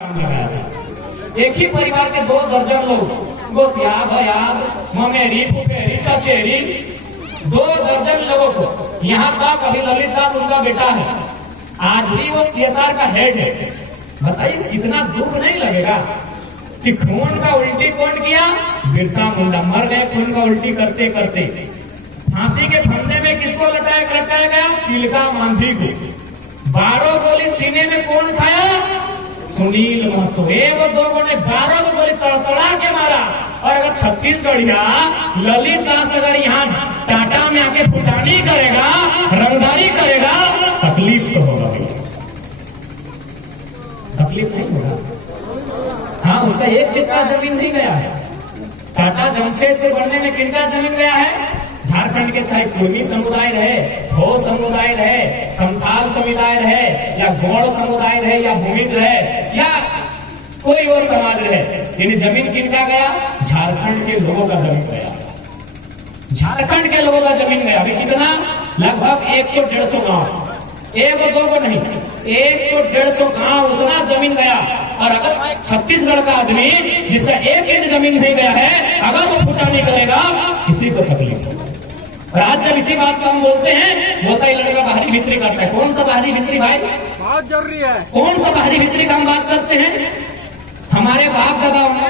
एक ही परिवार के 2 दर्जन लोग, गोतिया भयाद ममेरी फुफेरी चचेरी, 2 दर्जन लोगों को यहाँ तक अभी ललित दास उनका बेटा है, आज भी वो सीएसआर का हेड है। बताइए कितना दुख नहीं लगेगा कि खून का उल्टी कौन किया? बिरसा मुंडा मर गए खून का उल्टी करते करते। फांसी के फंदे में किसको लटाया गया? तिलका मांझी को। 12 गोली सीने में कौन खाया? सुनील महतो। 1-2 ने 12 गोली तड़तड़ा के मारा। और अगर छत्तीसगढ़िया ललित दास अगर यहाँ टाटा में आके फुटानी करेगा, रंगदारी करेगा, तकलीफ तो होगा, तकलीफ नहीं होगा। हाँ, उसका एक कितना जमीन नहीं गया है। टाटा जमशेदपुर बनने में कितना जमीन गया है? झारखंड के चाहे कुर्मी समुदाय रहे, हो समुदाय रहे, संथाल समुदाय रहे, या गौड़ समुदाय रहे, या भूमिज रहे, या कोई और समाज रहे, यानी जमीन किनका गया? झारखंड के लोगों का जमीन गया। झारखंड के लोगों का जमीन गया। अभी कितना? लगभग 100-150 गांव, 1-2 नहीं, 100-150 गांव उतना जमीन गया। और अगर छत्तीसगढ़ का आदमी जिसका 1 इंच जमीन नहीं गया है, अगर वो फुटानी करेगा, किसी को तकलीफ होगा। और आज जब इसी बात को हम बोलते हैं, बोलता है लड़का बाहरी भीतरी करता है। कौन सा बाहरी भीतरी भाई? बहुत जरूरी है। कौन सा बाहरी भीतरी का हम बात करते हैं? हमारे बाप दादाओं ने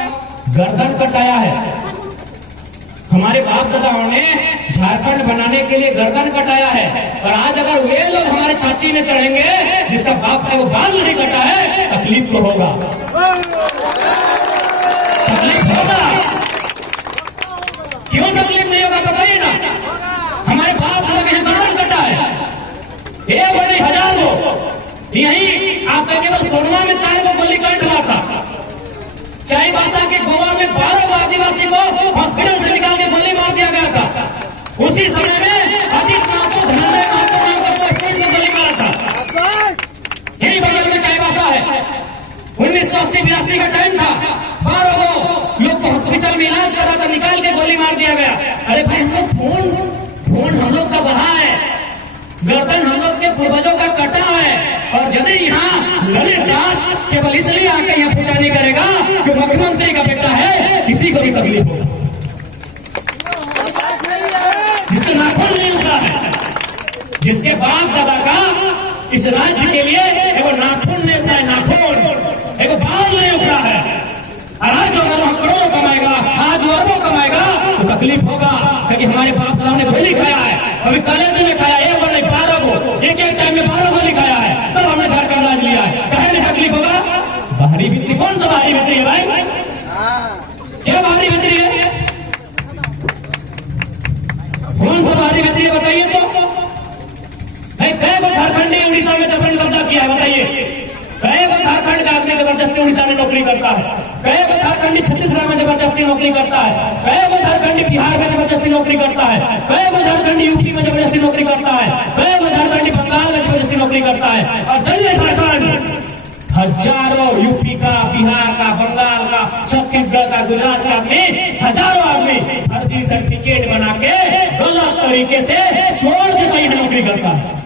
गर्दन कटाया है, हमारे बाप दादाओं ने झारखंड बनाने के लिए गर्दन कटाया है। और आज अगर वे लोग हमारे छाती में चढ़ेंगे जिसका बाप ने वो बाल नहीं कटा है, तकलीफ तो होगा, तकलीफ होगा। क्यों तकलीफ नहीं होगा बताइए ना? हमारे बाप लोग यहाँ गर्दन कटा है, 1,000 को। यही आपका केवल सोनवा में 4 को गोलीकांड हुआ था। चाईबासा के गोवा में 12 आदिवासी को हॉस्पिटल से निकाल के गोली मार दिया गया था। उसी समय में अजीत महतो, धनंजय महतो नाम का हॉस्पिटल में गोली मारा था। यही बगल में चाईबासा है। 1980-82 का टाइम था। 12 लोग को हॉस्पिटल में इलाज कर रहा था, निकाल के गोली मार दिया गया। अरे भाई, हम लोग खून हम लोग का बहा है, गर्दन हम लोग के पूर्वजों का कटा है। और यदि यहाँ ललित दास केवल इसलिए आके यहाँ फुटानी करेगा कि मुख्यमंत्री का बेटा है, किसी को भी तकलीफ हो, जिसके नाखून नहीं उठा है, जिसके बाप दादा का इस राज्य के लिए एगो नाखून नहीं उठा है, नाखून एगो बाल नहीं उठा है। और आज अगर वह करोड़ों कमाएगा, आज वो अरबों कमाएगा, तो तकलीफ होगा, क्योंकि हमारे बाप दादा ने गोली खाया है। अभी कॉलेज में खाया 1 नहीं 12 को, एक टाइम में 12 गोली खाया है, तब हमने झारखंड राज लिया है। कहे नहीं तकलीफ होगा? बाहरी भीतरी, कौन सा बाहरी भीतरी है भाई? क्या बाहरी भीतरी है? कौन सा बाहरी भीतरी है बताइए तो? भाई कई को झारखंडी उड़ीसा में जबरन कब्जा किया है बताइए? कई को झारखंड का आदमी जबरदस्ती उड़ीसा में नौकरी करता है, कई को झारखंडी छत्तीसगढ़ में जबरदस्ती नौकरी करता है, कई को झारखंडी बिहार में जबरदस्ती नौकरी करता है, कई को झारखंडी यूपी में जबरदस्ती नौकरी करता है, कई को झारखंडी बंगाल में जबरदस्ती नौकरी करता है। और जल्दी झारखंड हजारों यूपी का, बिहार का, बंगाल का, छत्तीसगढ़ का, गुजरात का आदमी, हजारों आदमी फर्जी सर्टिफिकेट बना के गलत तरीके से चोर जैसा यहाँ नौकरी करता है।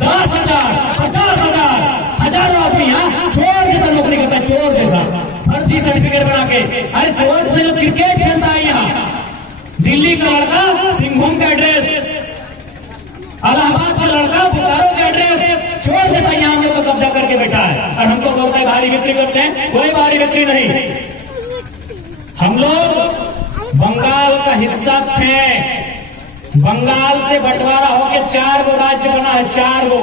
10,000, 50,000, हजारों आदमी यहाँ चोर जैसा नौकरी करता है, चोर जैसा फर्जी सर्टिफिकेट बना के। अरे चोर से लोग क्रिकेट खेलता है यहाँ। दिल्ली का लड़का सिंहभूम का एड्रेस, इलाहाबाद का लड़का बोकारो का एड्रेस, चोर जैसा यहाँ हम लोग को कब्जा करके बैठा है। और हमको बोलता है भारी बिक्री करते हैं। कोई भारी बिक्री नहीं। हम लोग बंगाल का हिस्सा थे। बंगाल से बंटवारा होकर 4 गो राज्य बना है, 4 गो,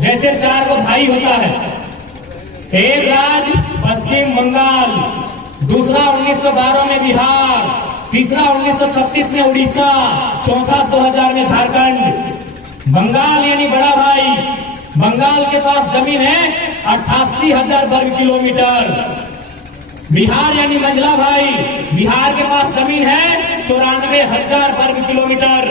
जैसे 4 गो भाई होता है। एक राज्य पश्चिम बंगाल, दूसरा 1912 में बिहार, तीसरा 1936 में उड़ीसा, चौथा 2000 में झारखंड। बंगाल यानी बड़ा भाई। बंगाल के पास जमीन है 88,000 वर्ग किलोमीटर। बिहार यानी मंझला भाई, बिहार के पास जमीन है 94,000 वर्ग किलोमीटर।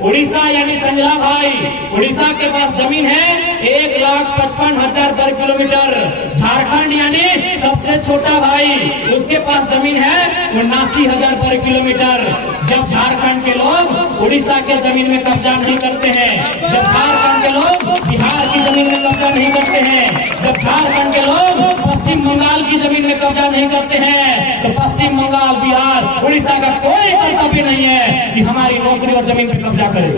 उड़ीसा यानी संजला भाई, उड़ीसा के पास जमीन है 1,55,000 वर्ग किलोमीटर। झारखंड यानी सबसे सबसे छोटा भाई, उसके पास जमीन है 79,000 पर किलोमीटर। जब झारखंड के लोग उड़ीसा के जमीन में कब्जा नहीं करते हैं, जब झारखंड के लोग बिहार की जमीन में कब्जा नहीं करते हैं, जब झारखंड के लोग पश्चिम बंगाल की जमीन में कब्जा नहीं करते हैं, तो पश्चिम बंगाल, बिहार, उड़ीसा का कोई कर्तव्य नहीं है कि हमारी नौकरी और जमीन पे कब्जा करे।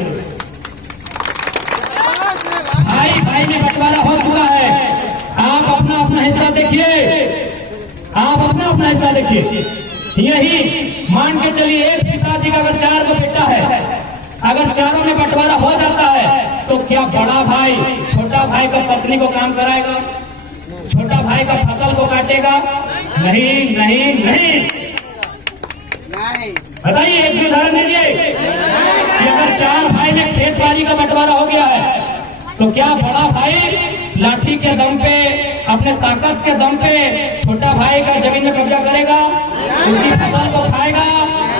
भाई भाई में बंटवारा हो चुका है। आप अपना अपना हिस्सा देखिए, आप अपना अपना हिस्सा देखिए। यही मान के चलिए एक पिताजी का अगर 4 को बेटा है, अगर चारों में बंटवारा हो जाता है तो क्या बड़ा भाई छोटा भाई का पत्नी को काम कराएगा? छोटा भाई का फसल को काटेगा? नहीं नहीं नहीं। बताइए, एक उदाहरण दीजिए कि अगर 4 भाई में खेत बाड़ी का बंटवारा हो गया है तो क्या बड़ा भाई लाठी के दम पे, अपने ताकत के दम पे छोटा भाई का जमीन में कब्जा करेगा? उसकी फसल को खाएगा,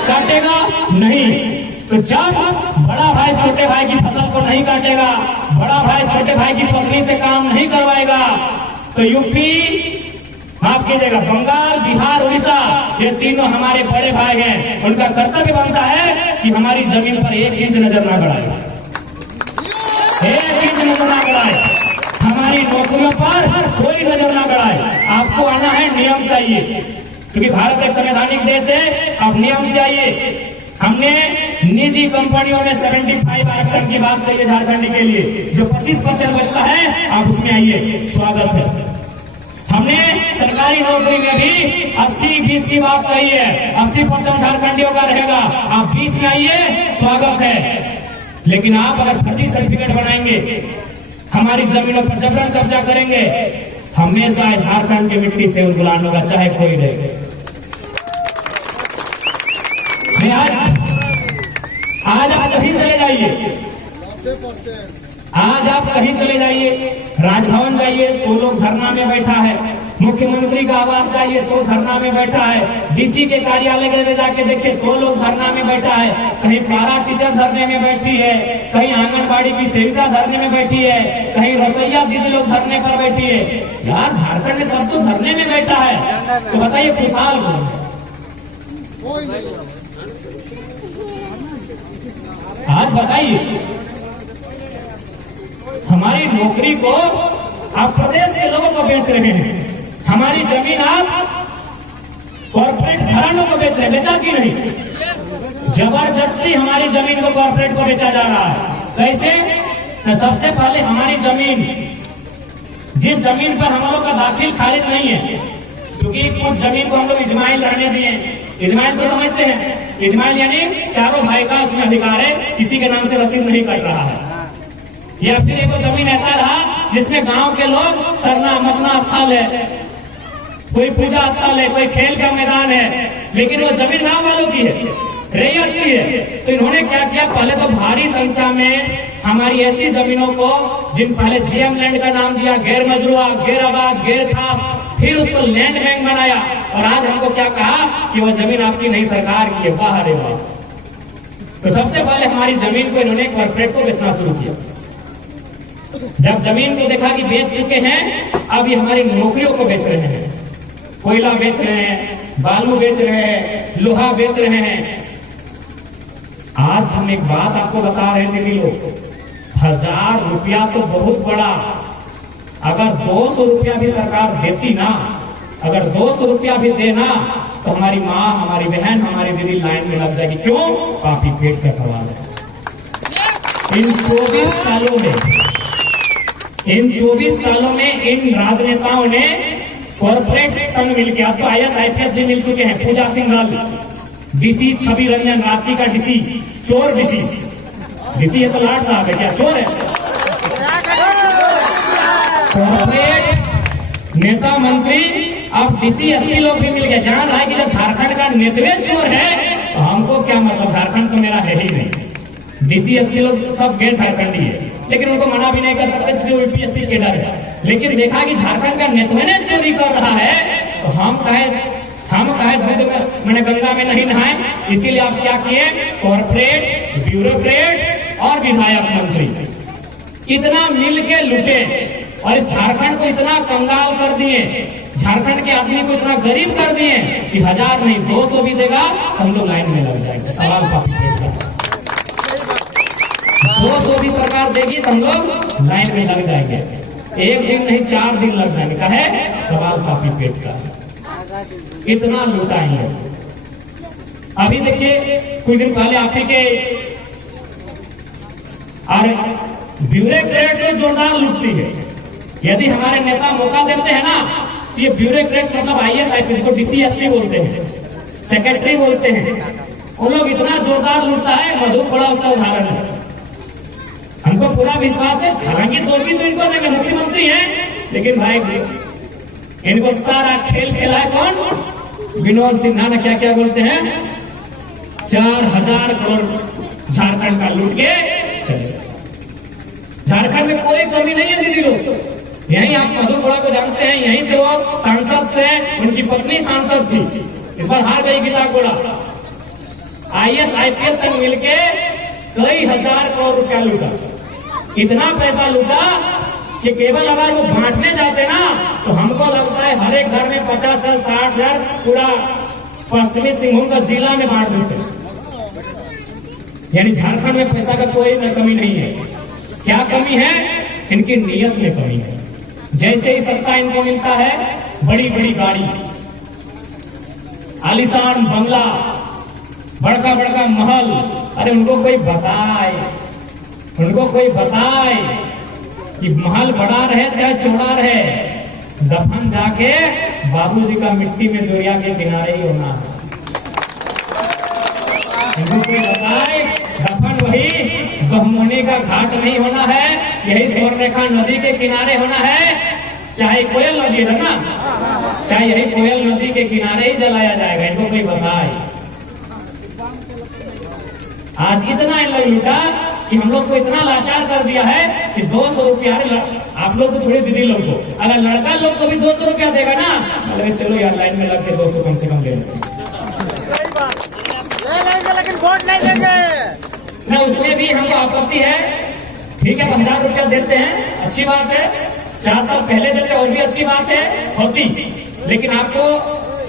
काटेगा? नहीं। तो जब बड़ा भाई छोटे भाई की फसल को नहीं काटेगा, बड़ा भाई छोटे भाई की पत्नी से काम नहीं करवाएगा, तो यूपी, माफ कीजिएगा, बंगाल, बिहार, उड़ीसा, ये तीनों हमारे बड़े भाई हैं। उनका कर्तव्य बनता है कि हमारी जमीन पर 1 इंच नजर ना गड़ाए, 1 इंच नजर ना गड़ाए, हमारी नौकरियों पर कोई नजर ना गड़ाए। आपको आना है, नियम से आइए, क्योंकि भारत एक संवैधानिक देश है। आप नियम से आइए। हमने निजी कंपनियों में 75 आरक्षण की बात कही है झारखंड के लिए, जो 25% बचता है, आप उसमें आइए, स्वागत है। हमने सरकारी नौकरी में भी 80-20 की बात कही है, 80% झारखंडियों का रहेगा, आप 20 में आइए, स्वागत है। लेकिन आप अगर फर्जी सर्टिफिकेट बनाएंगे, हमारी जमीनों पर जबरन कब्जा करेंगे, हमेशा झारखंड की मिट्टी से उलगुलान होगा, चाहे कोई रहे। आज आप कहीं चले जाइए, आज आप कहीं चले जाइए, राजभवन जाइए तो लोग धरना में बैठा है, मुख्यमंत्री का आवास जाइए तो धरना में बैठा है, डीसी के कार्यालय में जाके देखिए तो लोग धरना में बैठा है, कहीं पारा टीचर धरने में बैठी है, कहीं आंगनबाड़ी की सेविका धरने में बैठी है, कहीं रसोईया दीदी लोग धरने पर बैठी है। यार, झारखंड में सब तो धरने में बैठा है, तो बताइए खुशहाल कौन? आज बताइए, हमारी नौकरी को आप प्रदेश के लोगों को बेच रहे हैं, हमारी जमीन आप कॉर्पोरेट घरानों को बेच रहे हैं, बेचा कि नहीं? जबरदस्ती हमारी जमीन को कॉर्पोरेट को बेचा जा रहा है। कैसे? तो सबसे पहले हमारी जमीन, जिस जमीन पर हम लोग का दाखिल खारिज नहीं है, क्योंकि कुछ जमीन को हम लोग इजमाइल रहने दिए। इजमाइल को समझते हैं? इजमाइल यानी चारों भाई का उसमें अधिकार है, किसी के नाम से रसीद नहीं कट रहा है। या फिर एक जमीन ऐसा रहा जिसमें गांव के लोग सरना मसना स्थल है, कोई पूजा स्थल है, कोई खेल का मैदान है, लेकिन वो जमीन गांव वालों की है, रैयत की है। तो इन्होंने क्या किया, पहले तो भारी संख्या में हमारी ऐसी जमीनों को, जिन पहले जीएम लैंड का नाम दिया, गैर मजरूआ, गैर आबाद, गैर खास, फिर उसको लैंड बैंक बनाया, और आज हमको क्या कहा कि वो जमीन आपकी नहीं, सरकार की है। वाह रे वाह। तो सबसे पहले हमारी जमीन को इन्होंने कॉर्पोरेट को बेचना शुरू किया। जब जमीन को देखा कि बेच चुके हैं, अब ये हमारी नौकरियों को बेच रहे हैं, कोयला बेच रहे हैं, बालू बेच रहे हैं, लोहा बेच रहे हैं। आज हम एक बात आपको बता रहे थे, लोग 1000 रुपया तो बहुत बड़ा, अगर 200 रुपया भी सरकार देती ना, अगर 200 रुपया भी देना, तो हमारी माँ, हमारी बहन, हमारी दीदी लाइन में लग जाएगी। क्यों? काफी पेट का सवाल है। इन 24 सालों में इन राजनेताओं ने कॉर्पोरेट संग मिलकर, अब तो IAS IPS भी मिल चुके हैं, पूजा सिंघल, डीसी छवि रंजन, रांची का डीसी, चोर डीसी है तो लाट साहब है, क्या चोर है? कॉर्पोरेट नेता मंत्री, अब डीसी एसपी लोग भी मिल गए। जान रहा है कि जब झारखंड का नेतवे चोर है तो हमको क्या मतलब, झारखंड तो मेरा है ही नहीं। डीसी एसपी लोग सब गैर झारखंडी है, लेकिन उनको मना भी नहीं कर सकते, जो यूपीएससी के डर है। लेकिन देखा कि झारखंड का नेतवे चोरी कर रहा है, तो हम कहे दूध में, मैंने गंगा में नहीं नहाए। इसीलिए आप क्या किए, कॉर्पोरेट, ब्यूरोक्रेट्स और विधायक मंत्री इतना मिल के लुटे और इस झारखंड को इतना कंगाल कर दिए। झारखंड के आदमी को इतना गरीब कर दिए कि 1000 नहीं 200 भी देगा हम लोग लाइन में लग जाएंगे। सवाल कॉपी पेस्ट का 200 भी सरकार देगी तो हम लोग लाइन में लग जाएंगे। एक दिन नहीं 4 दिन लग जाएंगे। कहे सवाल कॉपी पेट का इतना लुटाएंगे। अभी देखिए कुछ दिन पहले आप ही के और ब्यूरोक्रेट्स को जोरदार लूटती है। यदि हमारे नेता मौका देते हैं ना तो ये ब्यूरोक्रेट्स मतलब IAS IPS को DCSP बोलते हैं, सेक्रेटरी बोलते हैं, उन लोग इतना जोरदार लूटता है। मधुपुरा उसका उदाहरण है। हमको पूरा विश्वास है, हालांकि दोषी तो इनको देंगे, मुख्यमंत्री हैं, लेकिन भाई इनको सारा खेल खेला है कौन? विनोद सिन्हा ने क्या क्या बोलते हैं 4000 करोड़ झारखंड का लूट के चले। झारखंड में कोई कमी नहीं है दीदी लोग। यहीं आप मधुपुरा को जानते हैं, यहीं से वो सांसद से उनकी पत्नी सांसद थी, इस बार हार गई गीता गोड़ा। IAS IPS से मिलके कई हजार करोड़ रुपया लूटा। इतना पैसा लूटा कि केवल अगर वो बांटने जाते ना तो हमको लगता है हर एक घर में 50,000-60,000 पूरा पश्चिमी सिंहभूम का जिला में बांट देते। यानी झारखंड में पैसा का कोई कमी नहीं है। क्या कमी है? इनकी नीयत में कमी है। जैसे ही सत्ता इनको मिलता है, बड़ी बड़ी गाड़ी, आलीशान बंगला, बड़का बड़का महल, अरे उनको कोई बताए कि महल बड़ा रहे चाहे चौड़ा रहे, दफन जाके बाबूजी का मिट्टी में जोरिया के किनारे ही होना है। इनको कोई बताए दफन वही गहमोनी का घाट नहीं होना है, यही स्वर्णरेखा नदी के किनारे होना है। चाहे कोयल नदी है ना, चाहे यही कोयल नदी के किनारे ही जलाया जाएगा। इनको कोई बताए। आज इतना इन लोग लूटा कि हम लोग को इतना लाचार कर दिया है कि 200 रुपया, आप लोग को छोड़िए दीदी लोग को, अगर लड़का लोग को भी 200 रुपया देगा ना, अरे चलो यार लाइन में लग के 200 कम से कम ले लेंगे, लेकिन वोट नहीं देंगे ना, उसमें भी हमको आपत्ति है। ठीक है 1000 रुपया देते हैं, अच्छी बात है, 4 साल पहले देते और भी अच्छी बात है होती, लेकिन आपको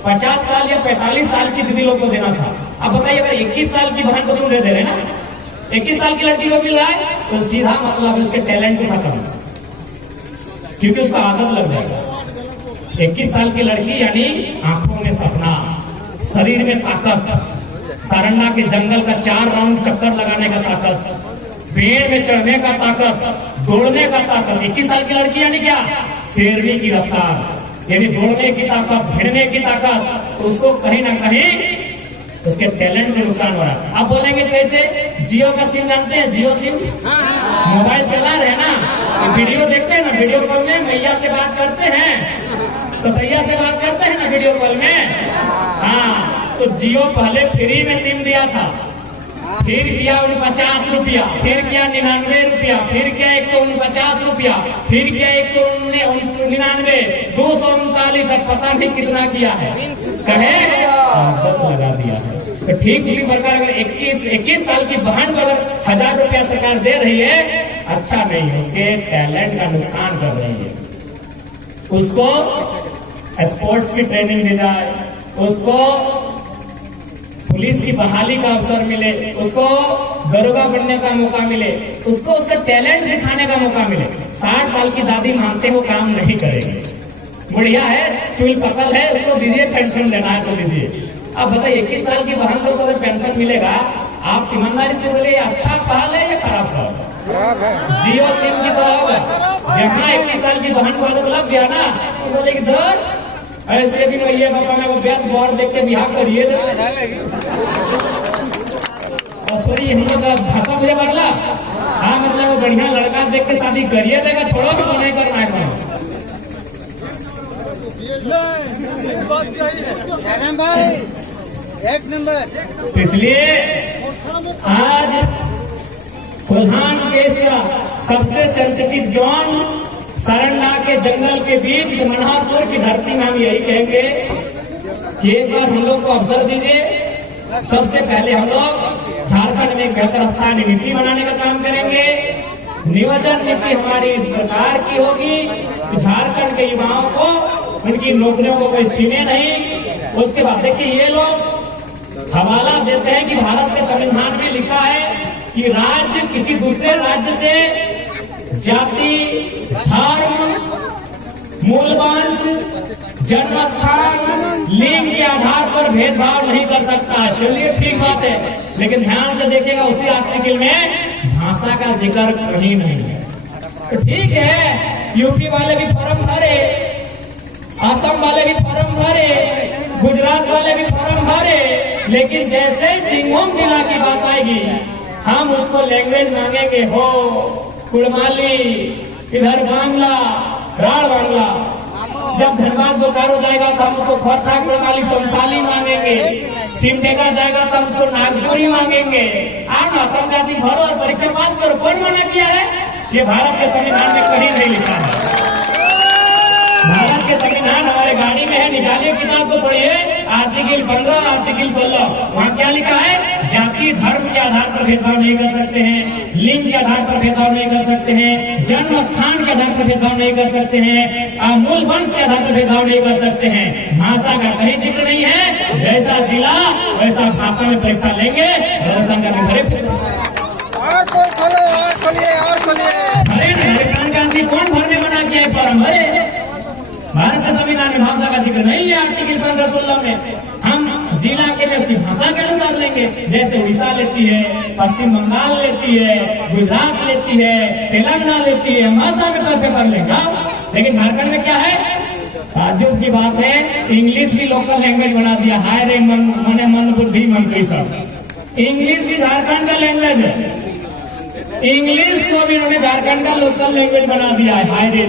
50 साल या 45 साल की दीदी लोग को देना था। आप बताइए अगर 21 साल की बहन को सुन दे रहे ना, 21 साल की लड़की को मिल रहा है तो सीधा मतलब है उसके टैलेंट को खत्म, क्योंकि उसका आदत लग जाएगा। 21 साल की लड़की यानी आंखों में सपना, शरीर में ताकत, सारंडा के जंगल का 4 राउंड चक्कर लगाने का ताकत, पेड़ में चढ़ने का ताकत, दौड़ने का ताकत। 21 साल की लड़की यानी क्या? शेरनी की रफ्तार, यानी दौड़ने की ताकत, भिड़ने की ताकत। उसको कहीं ना कहीं उसके टैलेंट में नुकसान हो रहा है। आप बोलेंगे कैसे? जियो का सिम जानते हैं? जियो सिम मोबाइल चला रहे ना, वीडियो देखते हैं ना, वीडियो कॉल में मैया से बात करते हैं, ससैया से बात करते हैं ना वीडियो कॉल में। हाँ, तो जियो पहले फ्री में सिम दिया था, फिर किया 49 रुपया, फिर किया 99 रुपया, फिर किया 149 रुपया, फिर किया 199, 239, अब पता नहीं कितना किया है, कहे लगा दिया है। तो ठीक उसी प्रकार अगर 21 साल की बहन को अगर 1000 रुपया सरकार दे रही है, अच्छा नहीं है, उसके टैलेंट का नुकसान कर रही है। उसको स्पोर्ट्स की ट्रेनिंग दी जाए, उसको पुलिस की बहाली का अवसर मिले, उसको दरोगा बनने का मौका मिले, उसको उसका टैलेंट दिखाने का मौका मिले। 60 साल की दादी मानते हो काम नहीं करेंगे, बढ़िया है, चुल पकल है, उसको दीजिए, पेंशन देना है तो दीजिए। अब बताइए 21 साल की बहन को अगर पेंशन मिलेगा, आप ईमानदारी से बोले अच्छा पहल है या खराब पहल है? जियो सिम की तो जहाँ 21 साल की बहन को आदत लग गया ना, तो बोले कि ऐसे भी ये पापा मैं वो बेस्ट बॉर्ड देख के बिहार करिए। सॉरी हम लोग भाषा मुझे बदला, हाँ मतलब वो बढ़िया लड़का देख के शादी करिए देगा, छोड़ो भी नहीं करना है भाई, 1 नंबर। इसलिए आज कोल्हान के सबसे सेंसिटिव जोन सारंडा के जंगल के बीच मनहापुर की धरती में हम यही कहेंगे कि एक बार हम लोग को अवसर दीजिए। सबसे पहले हम लोग झारखंड में एक बेहतर स्थानीय नीति बनाने का काम करेंगे। नियोजन नीति हमारी इस प्रकार की होगी कि झारखंड के युवाओं को उनकी नौकरियों को कोई छीने नहीं। उसके बाद देखिए ये लोग हवाला देते हैं कि भारत के संविधान में लिखा है कि राज्य किसी दूसरे राज्य से जाति, धर्म, मूलवंश, जन्म स्थान, लिंग के आधार पर भेदभाव नहीं कर सकता। चलिए ठीक बात है, लेकिन ध्यान से देखिएगा उसी आर्टिकल में भाषा का जिक्र कहीं नहीं है। तो ठीक है, यूपी वाले भी फॉर्म भरे, असम वाले भी फॉर्म भरे, गुजरात वाले भी फॉर्म भरे, लेकिन जैसे सिंहभूम जिला की बात आएगी हम उसको लैंग्वेज मांगेंगे हो कुड़माली, इधर बांग्ला, राढ़ बांग्ला। जब धनबाद बोकारो जाएगा तो हम उसको खरठा कुड़माली संथाली मांगेंगे, सिमडेगा जाएगा तो हम उसको नागपुरी मांगेंगे। आप असम जाति भरो और परीक्षा पास करो। कौन मना किया है? ये भारत के संविधान में कहीं नहीं लिखा है। भारत के संविधान हमारे गाड़ी में है, निकालिए किताब को पढ़िए, आर्टिकल 15 और आर्टिकल 16। वहाँ क्या लिखा है? जाति धर्म के आधार पर भेदभाव नहीं कर सकते हैं, लिंग के आधार पर भेदभाव नहीं कर सकते हैं, जन्म स्थान के आधार पर भेदभाव नहीं कर सकते हैं, मूल वंश के आधार पर भेदभाव नहीं कर सकते हैं। भाषा का कहीं जिक्र नहीं है। जैसा जिला वैसा भाषा में परीक्षा लेंगे। राजस्थान का राजस्थान का आदमी कौन भरने मना किया है फॉर्म? भरे। भारत के संविधान में भाषा का जिक्र नहीं है। आर्टिकल 15-16 में हम जिला के लिए उसकी भाषा के अनुसार लेंगे। जैसे उड़ीसा लेती है, पश्चिम बंगाल लेती है, गुजरात लेती है, तेलंगाना लेती है, भाषा के तौर पर लेगा। लेकिन झारखंड में क्या है? ताज्जुब की बात है, इंग्लिश भी लोकल लैंग्वेज बना दिया। हाय रे मन बुद्धि मंत्री सब, इंग्लिश भी झारखंड का लैंग्वेज है। इंग्लिश को भी उन्होंने झारखंड का लोकल लैंग्वेज बना दिया है। हाय रे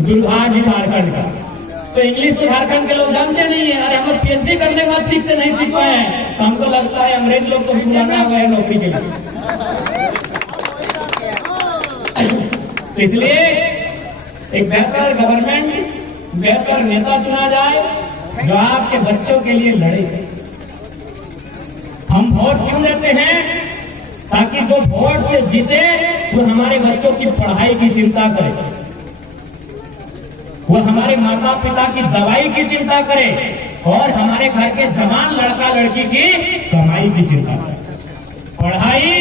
दुर्भाग्य झारखंड का। तो इंग्लिश तो झारखंड के लोग जानते नहीं है। अरे हम पीएचडी करने के बाद ठीक से नहीं सीख पाए हैं, तो हमको लगता है अंग्रेज लोग तो पुराना हो गए नौकरी के लिए। तो इसलिए एक बेहतर गवर्नमेंट, बेहतर नेता चुना जाए जो आपके बच्चों के लिए लड़े। हम वोट क्यों देते हैं? ताकि जो वोट से जीते वो हमारे बच्चों की पढ़ाई की चिंता करे, वो हमारे माता पिता की दवाई की चिंता करे और हमारे घर के जवान लड़का लड़की की कमाई की चिंता करे। पढ़ाई,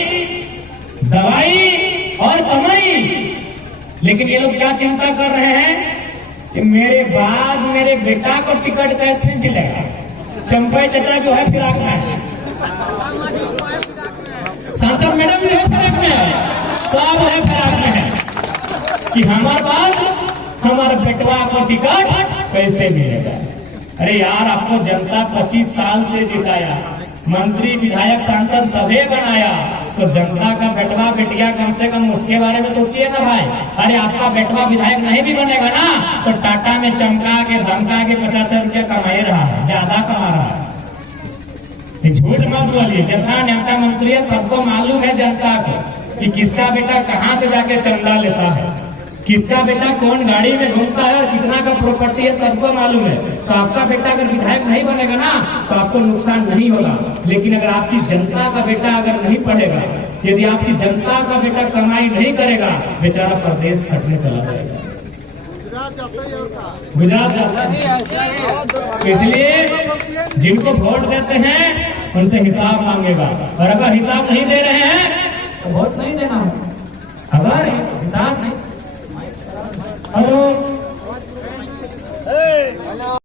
दवाई और कमाई। लेकिन ये लोग क्या चिंता कर रहे हैं कि मेरे बाद मेरे बेटा को टिकट कैसे मिलेगा? चंपई चचा जो है फिराक में, सांसद मैडम भी है फिराक में, सब है फिराक में है कि हमारे बाद हमारे बेटवा को टिकट कैसे मिलेगा। अरे यार, आपको जनता 25 साल से जिताया, मंत्री विधायक सांसद सभी बनाया, तो जनता का बेटवा बेटिया कम से कम उसके बारे में सोचिए ना भाई। अरे आपका बेटवा विधायक नहीं भी बनेगा ना तो टाटा में चमका के धमका के 50 रुपया कमाई रहा है, ज्यादा कमा रहा है। झूठ मत बोलिए। जितना नेता मंत्री है सबको मालूम है जनता को कि किसका बेटा कहाँ से जाके चंदा लेता है, किसका बेटा कौन गाड़ी में घूमता है और कितना का प्रॉपर्टी है, सबको मालूम है। तो आपका बेटा अगर विधायक नहीं बनेगा ना तो आपको नुकसान नहीं होगा। लेकिन अगर आपकी जनता का बेटा अगर नहीं पढ़ेगा, यदि आपकी जनता का बेटा कमाई नहीं करेगा, बेचारा प्रदेश खटने चला जाएगा, गुजरात जाता है। इसलिए जिनको वोट देते हैं उनसे हिसाब मांगेगा, और अगर हिसाब नहीं दे रहे हैं तो वोट नहीं देना। अगर हिसाब नहीं, हेलो